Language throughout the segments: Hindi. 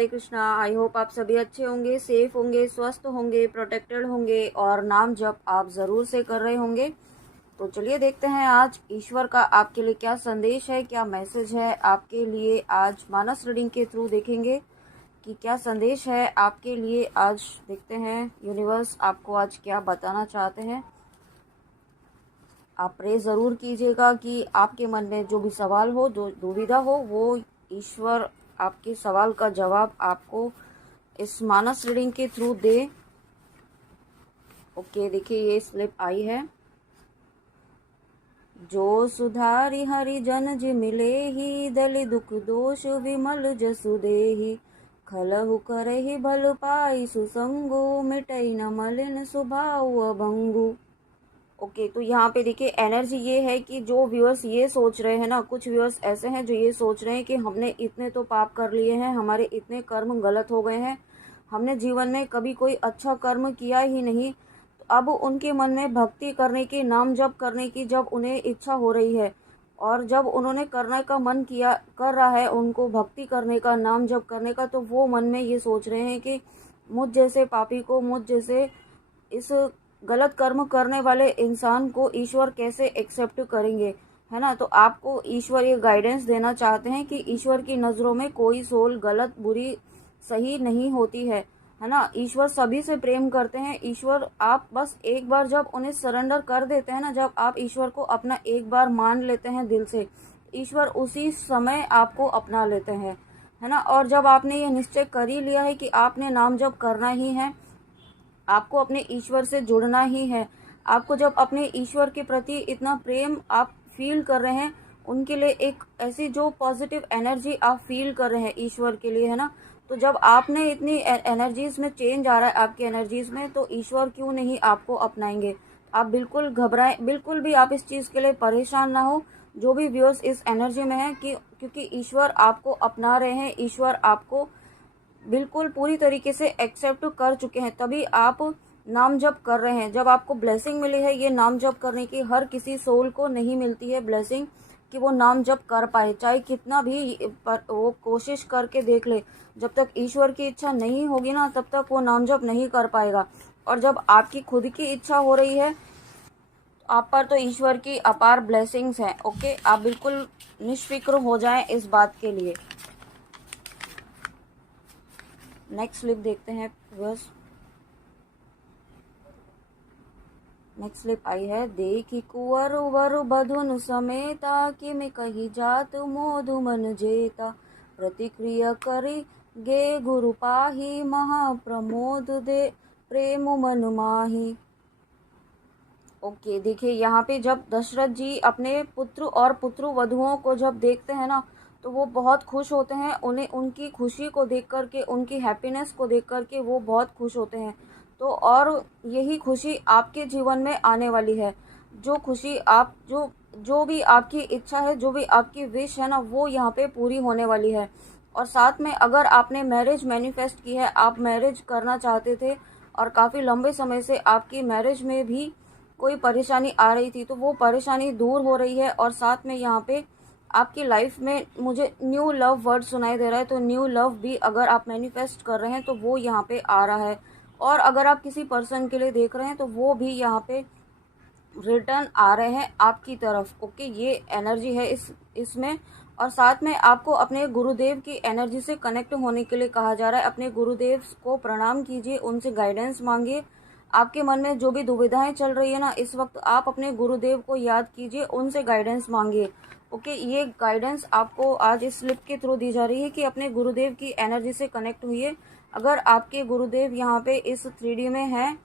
राधे कृष्णा। आई होप आप सभी अच्छे होंगे, सेफ होंगे, स्वस्थ होंगे, प्रोटेक्टेड होंगे और नाम जप आप ज़रूर से कर रहे होंगे। तो चलिए देखते हैं आज ईश्वर का आपके लिए क्या संदेश है, क्या मैसेज है आपके लिए। आज मानस रीडिंग के थ्रू देखेंगे कि क्या संदेश है आपके लिए। आज देखते हैं यूनिवर्स आपको आज क्या बताना चाहते हैं। आप प्रे ज़रूर कीजिएगा कि आपके मन में जो भी सवाल हो, जो दुविधा हो, वो ईश्वर आपके सवाल का जवाब आपको इस मानस रीडिंग के थ्रू दे। ओके, देखिए ये स्लिप आई है। जो सुधारी हरि जन जी मिले ही, दलि दुख दोष विमल जसु देहि। खलहु करहि भल पाई सुसंगु, मिटई न मलिन स्वभाव अभंगु। ओके, तो यहाँ पे देखिए एनर्जी ये है कि जो व्यूअर्स ये सोच रहे हैं ना, कुछ व्यूअर्स ऐसे हैं जो ये सोच रहे हैं कि हमने इतने तो पाप कर लिए हैं, हमारे इतने कर्म गलत हो गए हैं, हमने जीवन में कभी कोई अच्छा कर्म किया ही नहीं। तो अब उनके मन में भक्ति करने की, नाम जप करने की जब उन्हें इच्छा हो रही है और जब उन्होंने करने का मन किया, कर रहा है उनको भक्ति करने का, नाम जप करने का, तो वो मन में ये सोच रहे हैं कि मुझ जैसे पापी को, मुझ जैसे इस गलत कर्म करने वाले इंसान को ईश्वर कैसे एक्सेप्ट करेंगे, है ना। तो आपको ईश्वर ये गाइडेंस देना चाहते हैं कि ईश्वर की नज़रों में कोई सोल गलत, बुरी, सही नहीं होती है ना। ईश्वर सभी से प्रेम करते हैं। ईश्वर, आप बस एक बार जब उन्हें सरेंडर कर देते हैं ना, जब आप ईश्वर को अपना एक बार मान लेते हैं दिल से, ईश्वर उसी समय आपको अपना लेते हैं, है ना। और जब आपने ये निश्चय कर ही लिया है कि आपने नाम जप करना ही है, आपको अपने ईश्वर से जुड़ना ही है, आपको जब अपने ईश्वर के प्रति इतना प्रेम आप फील कर रहे हैं, उनके लिए एक ऐसी जो पॉजिटिव एनर्जी आप फील कर रहे हैं ईश्वर के लिए, है ना। तो जब आपने इतनी एनर्जीज में चेंज आ रहा है आपकी एनर्जीज में, तो ईश्वर क्यों नहीं आपको अपनाएंगे। आप बिल्कुल घबराएं, बिल्कुल भी आप इस चीज़ के लिए परेशान ना हो, जो भी व्यूअर्स इस एनर्जी में है, कि क्योंकि ईश्वर आपको अपना रहे हैं, ईश्वर आपको बिल्कुल पूरी तरीके से एक्सेप्ट कर चुके हैं, तभी आप नाम जप कर रहे हैं। जब आपको ब्लेसिंग मिली है ये नाम जप करने की, हर किसी सोल को नहीं मिलती है ब्लेसिंग कि वो नाम जप कर पाए, चाहे कितना भी वो कोशिश करके देख ले। जब तक ईश्वर की इच्छा नहीं होगी ना, तब तक वो नाम जप नहीं कर पाएगा। और जब आपकी खुद की इच्छा हो रही है, आप पर तो ईश्वर की अपार ब्लेसिंग्स हैं। ओके, आप बिल्कुल निश्फिक्र हो जाएं इस बात के लिए। नेक्स्ट स्लिप देखते हैं बस। नेक्स्ट स्लिप आई है। देखी कुंवर वर बधुन समेता, किमि कही जात मोधु मन जेता। प्रतिक्रिया करी गे गुरु पाही, महाप्रमोद दे प्रेम मन माही। ओके, देखिए यहाँ पे जब दशरथ जी अपने पुत्र और पुत्र वधुओं को जब देखते हैं ना, तो वो बहुत खुश होते हैं। उन्हें उनकी खुशी को देख करके, उनकी हैप्पीनेस को देख करके वो बहुत खुश होते हैं। तो और यही खुशी आपके जीवन में आने वाली है। जो खुशी आप, जो भी आपकी इच्छा है, जो भी आपकी विश है ना, वो यहाँ पे पूरी होने वाली है। और साथ में अगर आपने मैरिज मैनिफेस्ट की है, आप मैरिज करना चाहते थे और काफ़ी लंबे समय से आपकी मैरिज में भी कोई परेशानी आ रही थी, तो वो परेशानी दूर हो रही है। और साथ में यहाँ पे आपकी लाइफ में मुझे न्यू लव वर्ड सुनाई दे रहा है, तो न्यू लव भी अगर आप मैनिफेस्ट कर रहे हैं तो वो यहाँ पे आ रहा है। और अगर आप किसी पर्सन के लिए देख रहे हैं तो वो भी यहाँ पे रिटर्न आ रहे हैं आपकी तरफ। ओके, ये एनर्जी है इसमें। और साथ में आपको अपने गुरुदेव की एनर्जी से कनेक्ट होने के लिए कहा जा रहा है। अपने गुरुदेव को प्रणाम कीजिए, उनसे गाइडेंस मांगिए। आपके मन में जो भी दुविधाएं चल रही है ना, इस वक्त आप अपने गुरुदेव को याद कीजिए, उनसे गाइडेंस मांगिए। ओके, ये गाइडेंस आपको आज इस स्लिप के थ्रू दी जा रही है कि अपने गुरुदेव की एनर्जी से कनेक्ट हुइए। अगर आपके गुरुदेव यहाँ पे इस 3D में हैं,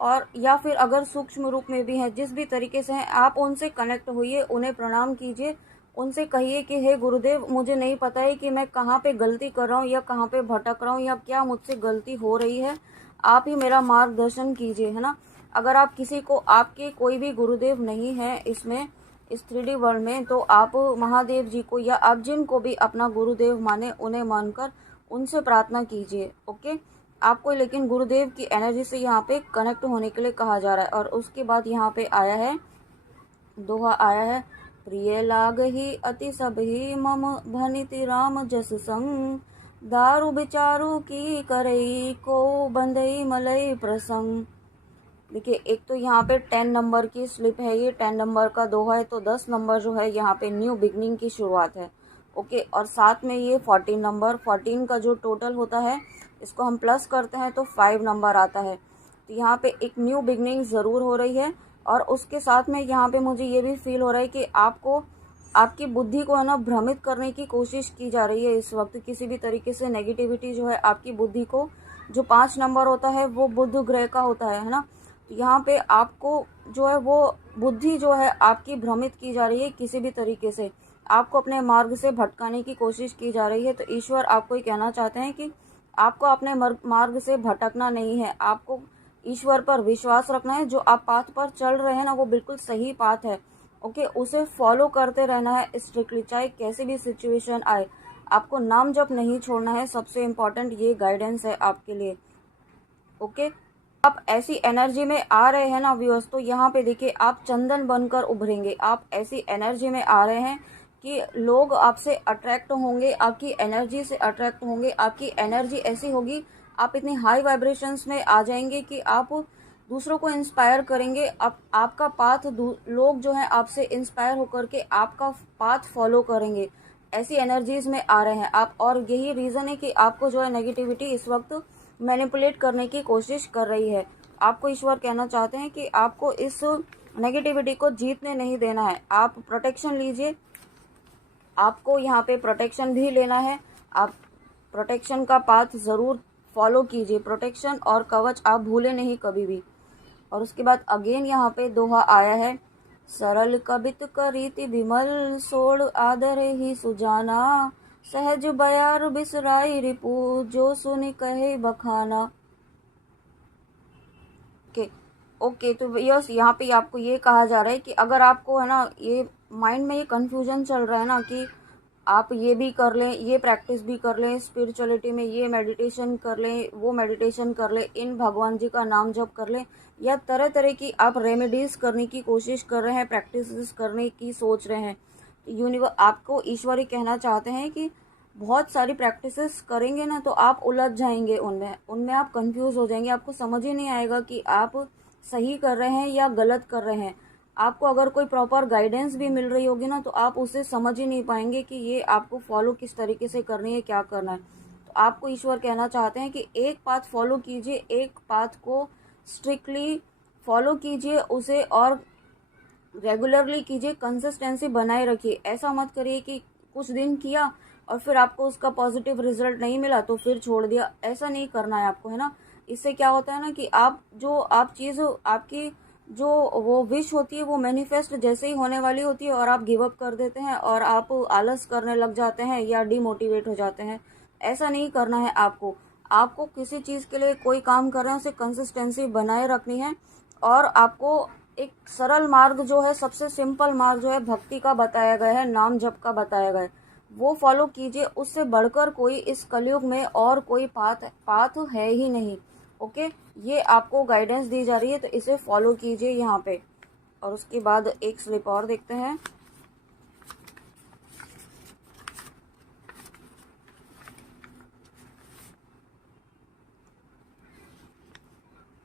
और या फिर अगर सूक्ष्म रूप में भी हैं, जिस भी तरीके से हैं, आप उनसे कनेक्ट होइए, उन्हें प्रणाम कीजिए। उनसे कहिए कि हे गुरुदेव, मुझे नहीं पता है कि मैं कहाँ पे गलती कर रहा हूँ या कहाँ पे भटक रहा हूँ या क्या मुझसे गलती हो रही है, आप ही मेरा मार्गदर्शन कीजिए, है ना। अगर आप किसी को, आपके कोई भी गुरुदेव नहीं है इसमें, इस 3D वर्ल्ड में, तो आप महादेव जी को या आप जिनको भी अपना गुरुदेव माने, उन्हें मानकर उनसे प्रार्थना कीजिए। ओके, आपको लेकिन गुरुदेव की एनर्जी से यहाँ पे कनेक्ट होने के लिए कहा जा रहा है। और उसके बाद यहाँ पे आया है, दोहा आया है। प्रिय लाग ही अति सब ही, मम भनिति राम जस संग। दारू बिचारू की करई को बंदई मलई प्रसंग। देखिए, एक तो यहाँ पे 10 नंबर की स्लिप है, ये 10 नंबर का दोहा है, तो 10 नंबर जो है यहाँ पे न्यू बिगनिंग की शुरुआत है। ओके, और साथ में ये 14 नंबर, 14 का जो टोटल होता है इसको हम प्लस करते हैं तो 5 नंबर आता है। तो यहाँ पे एक न्यू बिगनिंग ज़रूर हो रही है। और उसके साथ में यहाँ पे मुझे ये भी फील हो रहा है कि आपको आपकी बुद्धि को है ना भ्रमित करने की कोशिश की जा रही है इस वक्त। किसी भी तरीके से नेगेटिविटी जो है आपकी बुद्धि को, जो 5 नंबर होता है वो बुध ग्रह का होता है ना, तो यहाँ पे आपको जो है वो बुद्धि जो है आपकी भ्रमित की जा रही है, किसी भी तरीके से आपको अपने मार्ग से भटकाने की कोशिश की जा रही है। तो ईश्वर आपको ये कहना चाहते हैं कि आपको अपने मार्ग से भटकना नहीं है, आपको ईश्वर पर विश्वास रखना है। जो आप पाथ पर चल रहे हैं ना वो बिल्कुल सही पाथ है। ओके, उसे फॉलो करते रहना है स्ट्रिक्टली, चाहे कैसी भी सिचुएशन आए। आपको नाम जप नहीं छोड़ना है, सबसे इम्पोर्टेंट ये गाइडेंस है आपके लिए। ओके, आप ऐसी एनर्जी में आ रहे हैं ना व्यूअर्स, तो यहाँ पे देखिए आप चंदन बनकर उभरेंगे। आप ऐसी एनर्जी में आ रहे हैं कि लोग आपसे अट्रैक्ट होंगे, आपकी एनर्जी से अट्रैक्ट होंगे। आपकी एनर्जी ऐसी होगी, आप इतनी हाई वाइब्रेशंस में आ जाएंगे कि आप दूसरों को इंस्पायर करेंगे। आपका पाथ लोग जो हैं आपसे इंस्पायर होकर के आपका पाथ फॉलो करेंगे। ऐसी एनर्जीज में आ रहे हैं आप, और यही रीज़न है कि आपको जो है नेगेटिविटी इस वक्त मैनिपुलेट करने की कोशिश कर रही है। आपको ईश्वर कहना चाहते हैं कि आपको इस नेगेटिविटी को जीतने नहीं देना है। आप प्रोटेक्शन लीजिए, आपको यहाँ पे प्रोटेक्शन भी लेना है। आप प्रोटेक्शन का पाथ ज़रूर फॉलो कीजिए, प्रोटेक्शन और कवच आप भूले नहीं कभी भी। और उसके बाद अगेन यहाँ पे दोहा आया है, सरल कबित करीति विमल सोड़ आदर ही सुजाना, सहज बयार बिसराई रिपु जो सुनि कहे बखाना। ओके ओके, तो यस यहाँ पे आपको ये कहा जा रहा है कि अगर आपको है ना ये माइंड में ये कंफ्यूजन चल रहा है ना कि आप ये भी कर लें, ये प्रैक्टिस भी कर लें, स्पिरिचुअलिटी में ये मेडिटेशन कर लें, वो मेडिटेशन कर लें, इन भगवान जी का नाम जप कर लें, या तरह तरह की आप रेमेडीज़ करने की कोशिश कर रहे हैं, प्रैक्टिस करने की सोच रहे हैं। आपको ईश्वर ही कहना चाहते हैं कि बहुत सारी प्रैक्टिसेस करेंगे ना तो आप उलझ जाएंगे, उनमें उनमें आप कंफ्यूज हो जाएंगे। आपको समझ ही नहीं आएगा कि आप सही कर रहे हैं या गलत कर रहे हैं। आपको अगर कोई प्रॉपर गाइडेंस भी मिल रही होगी ना तो आप उसे समझ ही नहीं पाएंगे कि ये आपको फॉलो किस तरीके से करनी है, क्या करना है। तो आपको ईश्वर कहना चाहते हैं कि एक पाथ फॉलो कीजिए, एक पाथ को स्ट्रिक्टली फॉलो कीजिए उसे, और रेगुलरली कीजिए, कंसिस्टेंसी बनाए रखिए। ऐसा मत करिए कि कुछ दिन किया और फिर आपको उसका पॉजिटिव रिजल्ट नहीं मिला तो फिर छोड़ दिया। ऐसा नहीं करना है आपको, है ना। इससे क्या होता है ना कि आप चीज़ आपकी जो वो विश होती है वो मैनिफेस्ट जैसे ही होने वाली होती है और आप गिव अप कर देते हैं और आप आलस करने लग जाते हैं या डिमोटिवेट हो जाते हैं। ऐसा नहीं करना है आपको। आपको किसी चीज़ के लिए कोई काम कर रहे हैं उसे कंसिस्टेंसी बनाए रखनी है। और आपको एक सरल मार्ग जो है, सबसे सिंपल मार्ग जो है भक्ति का बताया गया है, नाम जप का बताया गया है, वो फॉलो कीजिए। उससे बढ़कर कोई इस कलयुग में और कोई पाथ है ही नहीं। ओके, ये आपको गाइडेंस दी जा रही है तो इसे फॉलो कीजिए यहाँ पे। और उसके बाद एक स्लिप और देखते हैं।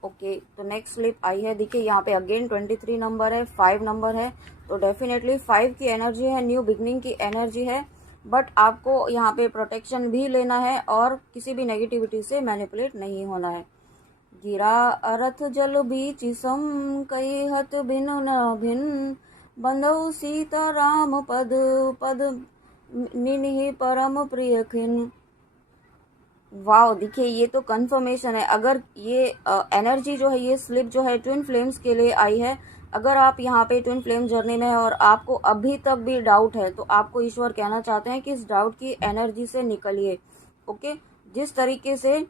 ओके, तो नेक्स्ट स्लिप आई है। देखिए यहाँ पे अगेन 23 नंबर है, 5 नंबर है, तो डेफिनेटली 5 की एनर्जी है, न्यू बिगनिंग की एनर्जी है। बट आपको यहाँ पे प्रोटेक्शन भी लेना है और किसी भी नेगेटिविटी से मैनिपुलेट नहीं होना है। गिरा अरथ जल बीच सम कई हत भिन न भिन, बंधु सीता राम पद पद निन्हि परम प्रिय खिन। वाह, देखिए ये तो कंफर्मेशन है। अगर ये एनर्जी जो है, ये स्लिप जो है ट्विन फ्लेम्स के लिए आई है। अगर आप यहाँ पे ट्विन फ्लेम जर्नी में है और आपको अभी तक भी डाउट है तो आपको ईश्वर कहना चाहते हैं कि इस डाउट की एनर्जी से निकलिए। ओके, जिस तरीके से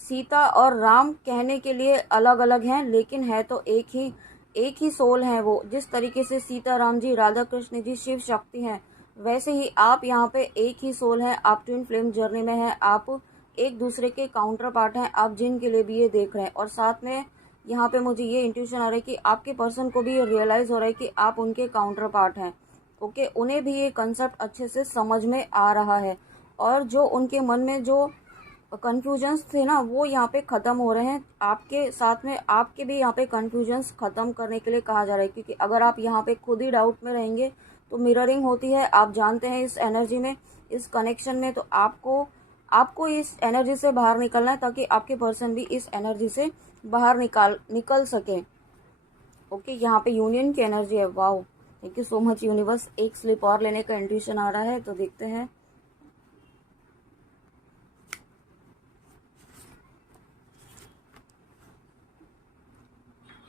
सीता और राम कहने के लिए अलग अलग हैं लेकिन है तो एक ही सोल है वो। जिस तरीके से सीता राम जी, राधा कृष्ण जी शिव शक्ति हैं, वैसे ही आप यहाँ पे एक ही सोल हैं। आप ट्विन फ्लेम जर्नी में हैं, आप एक दूसरे के काउंटर पार्ट हैं, आप जिन के लिए भी ये देख रहे हैं। और साथ में यहाँ पे मुझे ये इंट्यूशन आ रहा है कि आपके पर्सन को भी ये रियलाइज़ हो रहा है कि आप उनके काउंटर पार्ट हैं। ओके, उन्हें भी ये कंसेप्ट अच्छे से समझ में आ रहा है। और जो उनके मन में जो कन्फ्यूजन्स थे ना वो यहाँ पे ख़त्म हो रहे हैं। आपके साथ में आपके भी यहाँ पे कन्फ्यूजन्स ख़त्म करने के लिए कहा जा रहा है, क्योंकि अगर आप यहाँ पे खुद ही डाउट में रहेंगे तो मिररिंग होती है, आप जानते हैं इस एनर्जी में, इस कनेक्शन में, तो आपको इस एनर्जी से बाहर निकलना है ताकि आपके पर्सन भी इस एनर्जी से बाहर निकल सके। ओके, यहाँ पे यूनियन की एनर्जी है। Wow, thank you so much universe. एक स्लिप और लेने का इंट्यूशन आ रहा है, तो देखते हैं।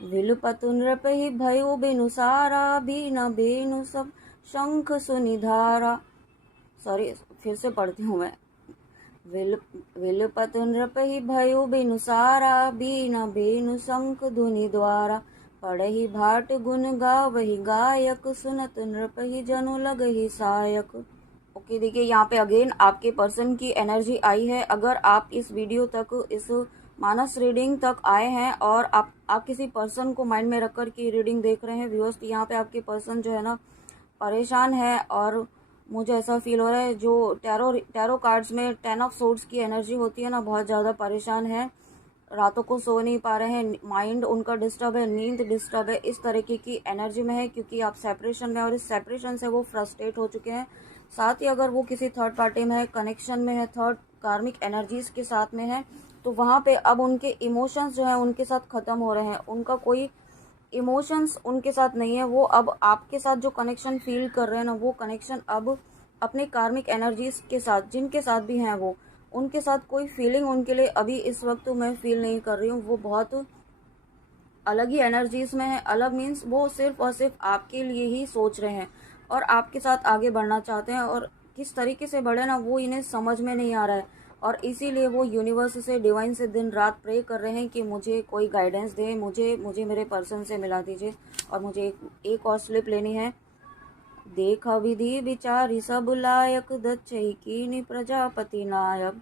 विलुपतु नृपहि भयो बिनु सारा, बीना बेनु सब शंख सुनिधारा। सॉरी, फिर से पढ़ती हूँ मैं। विलुपतु नृपहि भयो बिनु सारा, बीना बेनु शंख धुनि द्वारा। पढ़हि भाट गुण गावहि गायक, सुनत नृपहि जनु लगहि सायक। ओके, देखिए यहाँ पे अगेन आपके पर्सन की एनर्जी आई है। अगर आप इस वीडियो तक, इस मानस रीडिंग तक आए हैं और आप किसी पर्सन को माइंड में रखकर की रीडिंग देख रहे हैं व्यूअर्स, तो यहाँ पे आपके पर्सन जो है ना परेशान है। और मुझे ऐसा फील हो रहा है, जो टैरो कार्ड्स में 10 ऑफ सोर्ड्स की एनर्जी होती है ना, बहुत ज़्यादा परेशान है, रातों को सो नहीं पा रहे हैं, माइंड उनका डिस्टर्ब है, नींद डिस्टर्ब है, इस तरीके की एनर्जी में है, क्योंकि आप सेपरेशन में, और इस सेपरेशन से वो फ्रस्ट्रेट हो चुके हैं। साथ ही अगर वो किसी थर्ड पार्टी में है, कनेक्शन में है, थर्ड कार्मिक एनर्जीज के साथ में है, तो वहाँ पे अब उनके इमोशंस जो हैं उनके साथ ख़त्म हो रहे हैं। उनका कोई इमोशंस उनके साथ नहीं है। वो अब आपके साथ जो कनेक्शन फील कर रहे हैं ना, वो कनेक्शन अब अपने कार्मिक एनर्जीज के साथ, जिनके साथ भी हैं वो, उनके साथ कोई फीलिंग उनके लिए अभी इस वक्त तो मैं फील नहीं कर रही हूँ। वो बहुत अलग ही एनर्जीज में है। अलग मीन्स वो सिर्फ और सिर्फ आपके लिए ही सोच रहे हैं और आपके साथ आगे बढ़ना चाहते हैं, और किस तरीके से बढ़े ना वो इन्हें समझ में नहीं आ रहा है। और इसीलिए वो यूनिवर्स से, डिवाइन से दिन रात प्रे कर रहे हैं कि मुझे कोई गाइडेंस दे, मुझे मेरे पर्सन से मिला दीजिए। और मुझे एक और स्लिप लेनी है। देखा विधि विचारी सब लायक, दच्चई कीनि प्रजापति नायक।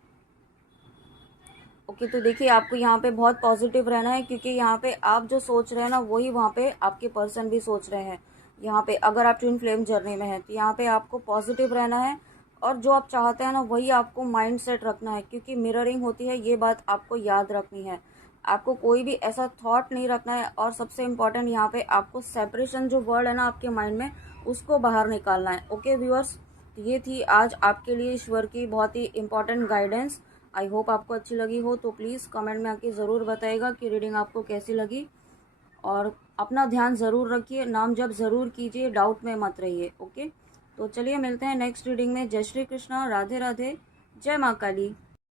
ओके, तो देखिए आपको यहाँ पे बहुत पॉजिटिव रहना है, क्योंकि यहाँ पे आप जो सोच रहे हैं ना वही वहाँ पे आपके पर्सन भी सोच रहे हैं। यहाँ पे अगर आप ट्विन फ्लेम जर्नी में हैं तो यहाँ पे आपको पॉजिटिव रहना है, और जो आप चाहते हैं ना वही आपको माइंड सेट रखना है, क्योंकि मिररिंग होती है, ये बात आपको याद रखनी है। आपको कोई भी ऐसा थॉट नहीं रखना है, और सबसे इम्पॉर्टेंट यहाँ पे आपको सेपरेशन जो वर्ड है ना आपके माइंड में, उसको बाहर निकालना है। ओके व्यूअर्स, ये थी आज आपके लिए ईश्वर की बहुत ही इम्पॉर्टेंट गाइडेंस। आई होप आपको अच्छी लगी हो, तो प्लीज़ कमेंट में आके ज़रूर बताइएगा कि रीडिंग आपको कैसी लगी। और अपना ध्यान ज़रूर रखिए, नाम जप ज़रूर कीजिए, डाउट में मत रहिए। ओके, तो चलिए मिलते हैं नेक्स्ट रीडिंग में। जय श्री कृष्णा, राधे राधे, जय माँ काली।